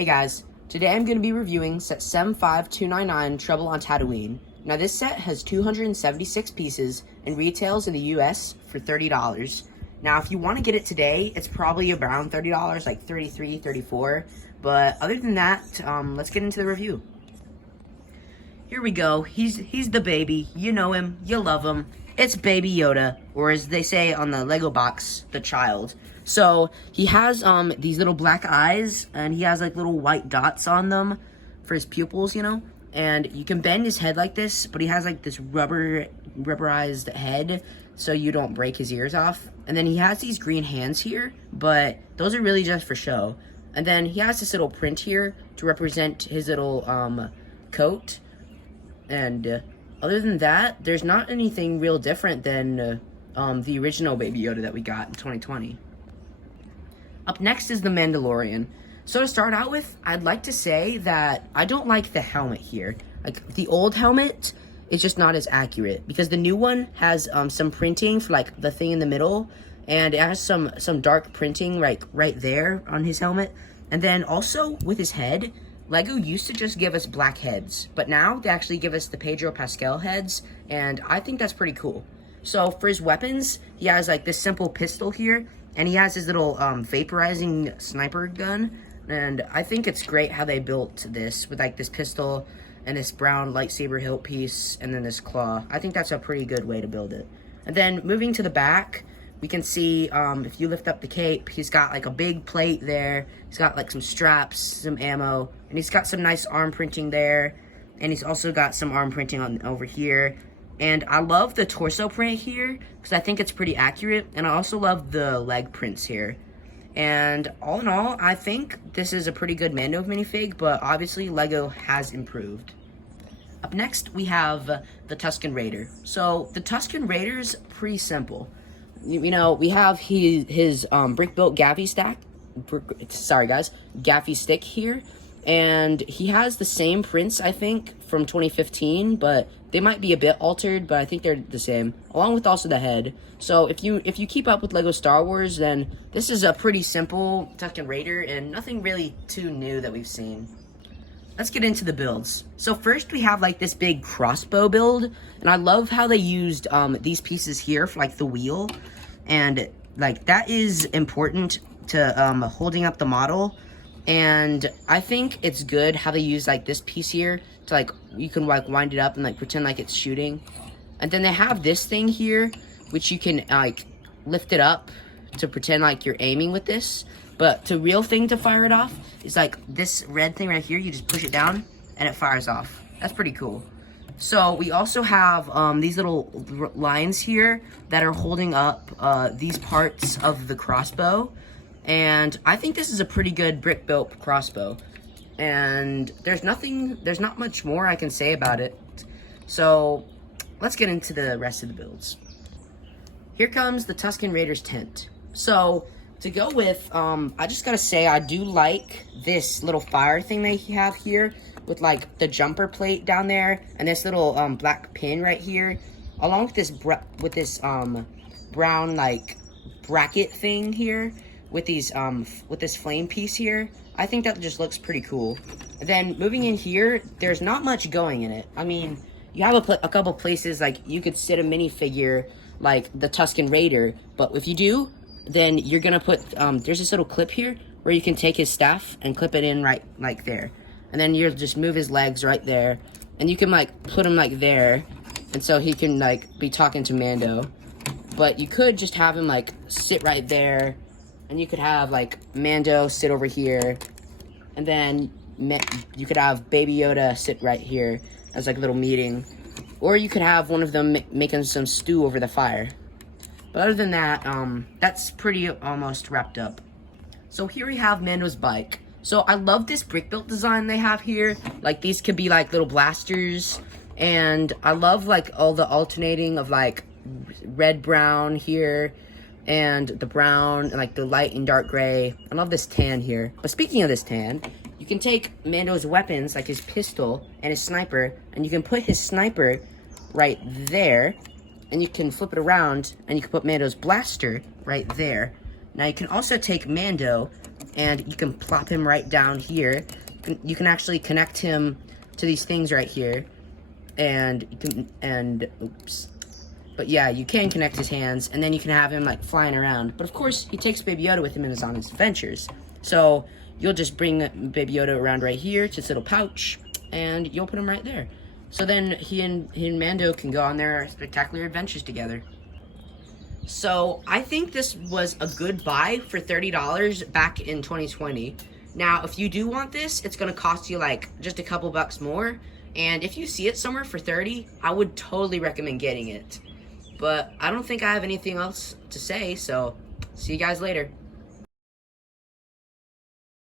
Hey guys, today I'm going to be reviewing set 75299 Trouble on Tatooine. Now this set has 276 pieces and retails in the US for $30. Now if you want to get it today, it's probably around $30, like $33, $34. But other than that, let's get into the review. Here we go. He's the baby. You know him. You love him. It's Baby Yoda, or as they say on the Lego box, the child. So he has these little black eyes, and he has like little white dots on them for his pupils, you know. And you can bend his head like this, but he has like this rubberized head, so you don't break his ears off. And then he has these green hands here, but those are really just for show. And then he has this little print here to represent his little coat. And other than that, there's not anything real different than the original Baby Yoda that we got in 2020. Up next is the Mandalorian. So to start out with, I'd like to say that I don't like the helmet here. Like, the old helmet is just not as accurate, because the new one has some printing for like the thing in the middle, and it has some dark printing right there on his helmet. And then also with his head, Lego used to just give us black heads, but now they actually give us the Pedro Pascal heads, and I think that's pretty cool. So for his weapons, he has like this simple pistol here, and he has his little vaporizing sniper gun, and I think it's great how they built this with like this pistol and this brown lightsaber hilt piece, and then this claw. I think that's a pretty good way to build it. And then moving to the back, we can see, if you lift up the cape, he's got like a big plate there. He's got like some straps, some ammo, and he's got some nice arm printing there. And he's also got some arm printing on over here. And I love the torso print here, because I think it's pretty accurate. And I also love the leg prints here. And all in all, I think this is a pretty good Mando minifig, but obviously Lego has improved. Up next, we have the Tusken Raider. So the Tusken Raider's pretty simple. You know, we have his brick-built gaffy stick here, and he has the same prints, I think, from 2015, but they might be a bit altered, but I think they're the same, along with also the head. So if you keep up with Lego Star Wars, then this is a pretty simple Tusken Raider, and nothing really too new that we've seen. Let's get into the builds. So first we have like this big crossbow build, and I love how they used these pieces here for like the wheel, and like that is important to holding up the model. And I think it's good how they use like this piece here to like, you can like wind it up and like pretend like it's shooting. And then they have this thing here, which you can like lift it up to pretend like you're aiming with this. But the real thing to fire it off is like this red thing right here. You just push it down and it fires off. That's pretty cool. So we also have these little lines here that are holding up these parts of the crossbow. And I think this is a pretty good brick-built crossbow. And there's not much more I can say about it. So let's get into the rest of the builds. Here comes the Tusken Raider's tent. So to go with, I just gotta say, I do like this little fire thing they have here with like the jumper plate down there and this little black pin right here, along with this brown like bracket thing here with these with this flame piece here. I think that just looks pretty cool. And then moving in here, there's not much going in it. I mean, you have a couple places like you could sit a minifigure like the Tusken Raider, but if you do, then you're gonna put there's this little clip here where you can take his staff and clip it in right like there, and then you'll just move his legs right there, and you can like put him like there, and so he can like be talking to Mando. But you could just have him like sit right there, and you could have like Mando sit over here, and then you could have Baby Yoda sit right here as like a little meeting, or you could have one of them making some stew over the fire. But other than that, that's pretty almost wrapped up. So here we have Mando's bike. So I love this brick-built design they have here. Like, these could be like little blasters. And I love like all the alternating of like red, brown here, and the brown, and like the light and dark gray. I love this tan here. But speaking of this tan, you can take Mando's weapons, like his pistol and his sniper, and you can put his sniper right there. And you can flip it around, and you can put Mando's blaster right there. Now you can also take Mando and you can plop him right down here. You can actually connect him to these things right here, and you can, oops. But yeah, you can connect his hands, and then you can have him like flying around. But of course, he takes Baby Yoda with him and is on his adventures. So you'll just bring Baby Yoda around right here to his little pouch, and you'll put him right there. So then he and Mando can go on their spectacular adventures together. So I think this was a good buy for $30 back in 2020. Now, if you do want this, it's going to cost you like just a couple bucks more. And if you see it somewhere for $30, I would totally recommend getting it. But I don't think I have anything else to say, so see you guys later.